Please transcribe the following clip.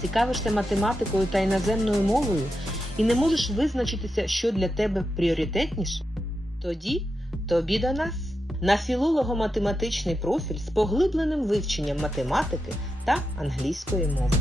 цікавишся математикою та іноземною мовою і не можеш визначитися, що для тебе пріоритетніше? Тоді тобі до нас на філолого-математичний профіль з поглибленим вивченням математики та англійської мови.